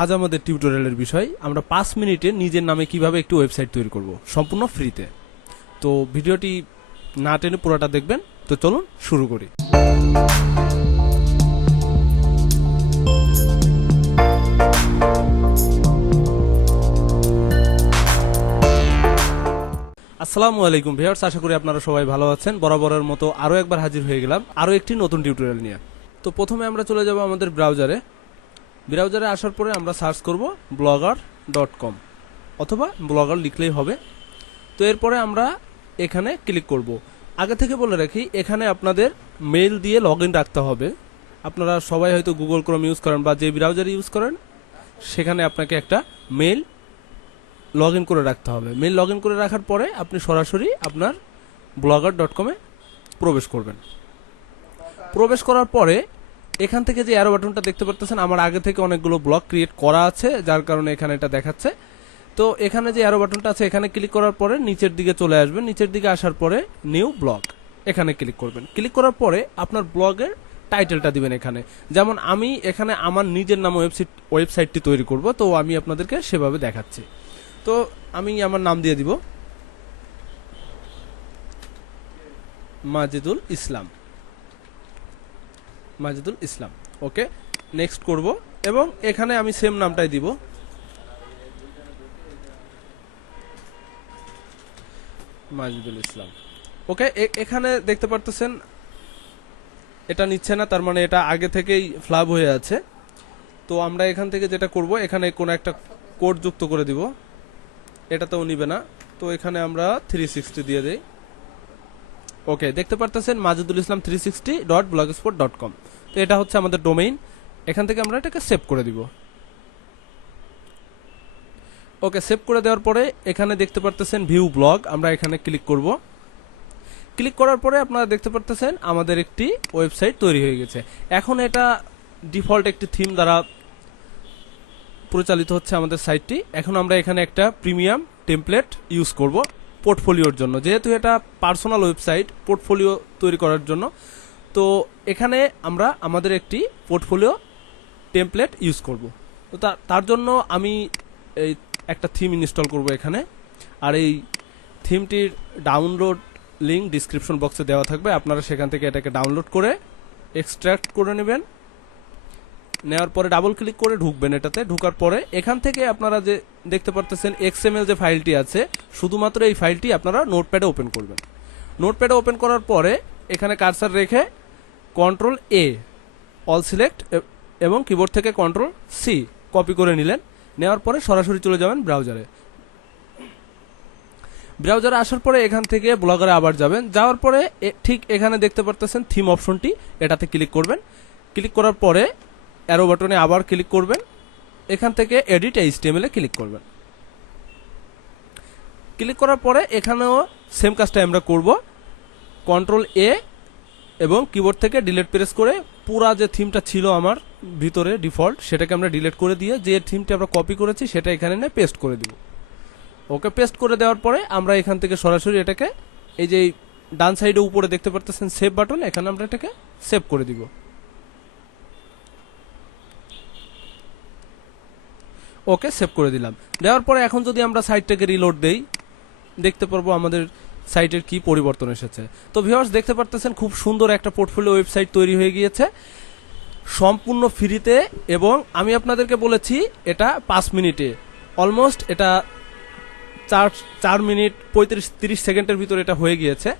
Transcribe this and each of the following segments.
আজ আমাদের টিউটোরিয়ালের বিষয় আমরা 5 মিনিটে নিজের নামে কিভাবে একটি ওয়েবসাইট তৈরি করব সম্পূর্ণ ফ্রিতে। তো ভিডিওটি না টেনে পুরোটা দেখবেন। তো চলুন শুরু করি। আসসালামু আলাইকুম ভিউয়ার্স, আশা করি আপনারা সবাই ভালো আছেন। বরাবরের মতো আরও একবার হাজির হয়ে গেলাম আরও একটি নতুন টিউটোরিয়াল নিয়ে। তো প্রথমে আমরা চলে যাব আমাদের ব্রাউজারে আসার পরে আমরা সার্চ করব blogger.com অথবা ব্লগার লিখলেই হবে। তো এরপরে আমরা এখানে ক্লিক করব। আগে থেকে বলে রাখি, এখানে আপনাদের মেইল দিয়ে লগইন রাখতে হবে। আপনারা সবাই হয়তো গুগল ক্রোম ইউজ করেন বা যে ব্রাউজার ইউজ করেন, সেখানে আপনাকে একটা মেইল লগইন করে রাখতে হবে। মেইল লগইন করে রাখার পরে আপনি সরাসরি আপনার blogger.com-এ প্রবেশ করবেন। প্রবেশ করার পরে এখান থেকে যে অ্যারো বাটনটা দেখতে পাচ্ছেন, আমার আগে থেকে অনেকগুলো ব্লগ ক্রিয়েট করা আছে, যার কারণে এখানে এটা দেখাচ্ছে। তো এখানে যে অ্যারো বাটনটা আছে, এখানে ক্লিক করার পরে নিচের দিকে চলে আসবেন। নিচের দিকে আসার পরে নিউ ব্লগ এখানে ক্লিক করবেন। ক্লিক করার পরে আপনার ব্লগের টাইটেলটা দিবেন এখানে। যেমন আমি এখানে আমার নিজের নামে ওয়েবসাইটটি তৈরি করব, তো আমি আপনাদেরকে সেভাবে দেখাচ্ছি। তো আমি আমার নাম দিয়ে দিব মাজিদুল ইসলাম। ওকে, নেক্সট করব এবং এখানে আমি সেম নামটাই দিব। মাজিদুল ইসলাম। ওকে, এখানে দেখতে পারতেছেন এটা নিচ্ছে না, তার মানে এটা আগে থেকেই ফ্লাগ হয়ে আছে। তো আমরা এখান থেকে যেটা করব, এখানে কোনো একটা কোড যুক্ত করে দিব। এটাতেও নিবে না, তো এখানে আমরা 360 দিয়ে দেই। ওকে, দেখতে পারতেছেন মাজিদুল ইসলাম 360.blogspot.com। তো এটা হচ্ছে আমাদের ডোমেইন। এখান থেকে আমরা এটাকে সেভ করে দিব। ওকে, সেভ করে দেওয়ার পরে এখানে দেখতে পারতেছেন ভিউ ব্লগ, আমরা এখানে ক্লিক করব। ক্লিক করার পরে আপনারা দেখতে পারতেছেন আমাদের একটি ওয়েবসাইট তৈরি হয়ে গেছে। এখন এটা ডিফল্ট একটি থিম দ্বারা পরিচালিত হচ্ছে আমাদের সাইটটি। এখন আমরা এখানে একটা প্রিমিয়াম টেমপ্লেট ইউজ করব পোর্টফোলিওর জন্য, যেহেতু এটা পার্সোনাল ওয়েবসাইট পোর্টফোলিও তৈরি করার জন্য। তো এখানে আমরা আমাদের একটি পোর্টফোলিও টেমপ্লেট ইউজ করব। তো তার জন্য আমি এই একটা থিম ইনস্টল করব এখানে। আর এই থিমটির ডাউনলোড লিঙ্ক ডিসক্রিপশন বক্সে দেওয়া থাকবে, আপনারা সেখান থেকে এটাকে ডাউনলোড করে এক্সট্রাক্ট করে নেবেন। নেওয়ার পরে ডাবল ক্লিক করে ঢুকবেন এটাতে। ঢুকার পরে এখান থেকে আপনারা যে দেখতে পারতেছেন XML যে ফাইলটি আছে, শুধুমাত্র এই ফাইলটি আপনারা নোটপ্যাডে ওপেন করবেন। নোটপ্যাডে ওপেন করার পরে এখানে কার্সার রেখে Ctrl+A অল সিলেক্ট এবং কিবোর্ড থেকে Ctrl+C কপি করে নিলেন। নেওয়ার পরে সরাসরি চলে যাবেন ব্রাউজারে আসার পরে এখান থেকে ব্লগারে আবার যাবেন। যাওয়ার পরে ঠিক এখানে দেখতে পারতেছেন থিম অপশনটি, এটাতে ক্লিক করবেন। ক্লিক করার পরে অ্যারো বাটনে আবার ক্লিক করবেন। এখান থেকে এডিট HTML-এ ক্লিক করবেন। ক্লিক করার পরে এখানেও সেম কাজটা আমরা করব। Ctrl+A এবং কিবোর্ড থেকে ডিলিট প্রেস করে পুরা যে থিমটা ছিল আমার ভিতরে ডিফল্ট, সেটাকে আমরা ডিলিট করে দিয়ে যে থিমটা আমরা কপি করেছি সেটা এখানে নিয়ে পেস্ট করে দিব। ওকে, পেস্ট করে দেওয়ার পরে আমরা এখান থেকে সরাসরি এটাকে এই যে ডান সাইডে উপরে দেখতে পারতেছেন সেভ বাটন, এখানে আমরা এটাকে সেভ করে দিব। ওকে, সেভ করে দিলাম। দেওয়ার পরে এখন যদি আমরা সাইটটাকে রিলোড দেই, দেখতে পারবো আমাদের সাইটের কি পরিবর্তন এসেছে। তো ভিউয়ার্স, দেখতে পারতেছেন খুব সুন্দর একটা পোর্টফোলিও ওয়েবসাইট তৈরি হয়ে গিয়েছে সম্পূর্ণ ফ্রিতে। এবং আমি আপনাদেরকে বলেছি এটা 5 মিনিটে, অলমোস্ট এটা 4 মিনিট 35-30 সেকেন্ডের ভিতরে এটা হয়ে গিয়েছে।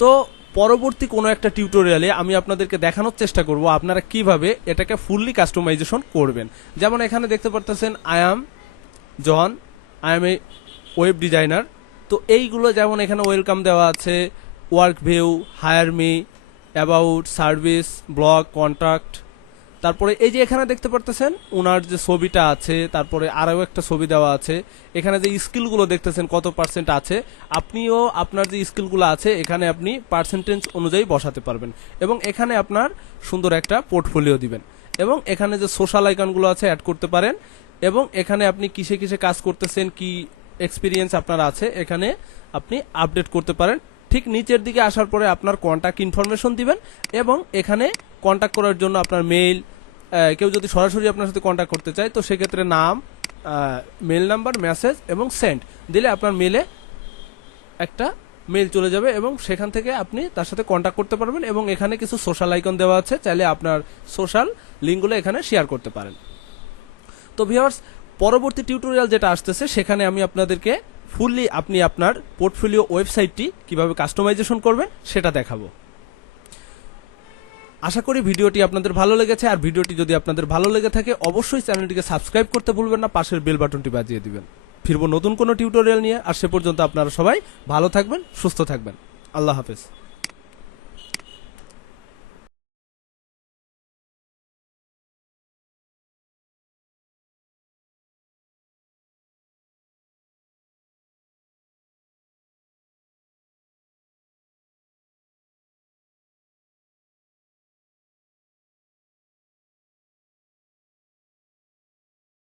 তো পরবর্তী কোনো একটা টিউটোরিয়ালে আমি আপনাদেরকে দেখানোর চেষ্টা করব আপনারা কিভাবে এটাকে ফুললি কাস্টমাইজেশন করবেন। যেমন এখানে দেখতে পারতেছেন I M A web designer. তো এইগুলো যেমন এখানে ওয়েলকাম দেওয়া আছে, work view, higher me, about, service, blog, contact. তারপরে এই যে এখানে দেখতে পারতেছেন ওনার যে ছবিটা আছে, তারপরে আরও একটা ছবি দেওয়া আছে। এখানে যে স্কিলগুলো দেখতেছেন কত পার্সেন্ট আছে, আপনিও আপনার যে স্কিলগুলো আছে এখানে আপনি পার্সেন্টেজ অনুযায়ী বসাতে পারবেন। এবং এখানে আপনার সুন্দর একটা পোর্টফোলিও দিবেন। এবং এখানে যে সোশ্যাল আইকনগুলো আছে অ্যাড করতে পারেন। এবং এখানে আপনি কিসে কিসে কাজ করতেছেন, কি এক্সপিরিয়েন্স আপনার আছে, এখানে আপনি আপডেট করতে পারেন। ঠিক নিচের দিকে আসার পরে আপনার কন্ট্যাক্ট ইনফরমেশন দিবেন এবং এখানে কন্ট্যাক্ট করার জন্য আপনার মেইল, কেউ যদি সরাসরি আপনার সাথে কন্ট্যাক্ট করতে চায় তো সেক্ষেত্রে নাম, মেল নাম্বার, মেসেজ এবং সেন্ড দিলে আপনার মেলে একটা মেল চলে যাবে এবং সেখান থেকে আপনি তার সাথে কন্ট্যাক্ট করতে পারবেন এবং এখানে কিছু সোশ্যাল আইকন দেওয়া আছে, চাইলে আপনার সোশ্যাল লিঙ্কগুলো এখানে শেয়ার করতে পারেন। তো ভিউয়ার্স, পরবর্তী টিউটোরিয়াল যেটা আসতেছে সেখানে আমি আপনাদেরকে ফুললি আপনি আপনার পোর্টফোলিও ওয়েবসাইটটি কিভাবে কাস্টমাইজেশন করবেন সেটা দেখাবো। আশা করি ভিডিওটি আপনাদের ভালো লেগেছে, আর ভিডিওটি যদি আপনাদের ভালো লেগে থাকে অবশ্যই চ্যানেলটিকে সাবস্ক্রাইব করতে ভুলবেন না, পাশের বেল বাটনটি বাজিয়ে দিবেন। ফিরবো নতুন কোনো টিউটোরিয়াল নিয়ে, আর সে পর্যন্ত আপনারা সবাই ভালো থাকবেন, সুস্থ থাকবেন। আল্লাহ হাফেজ।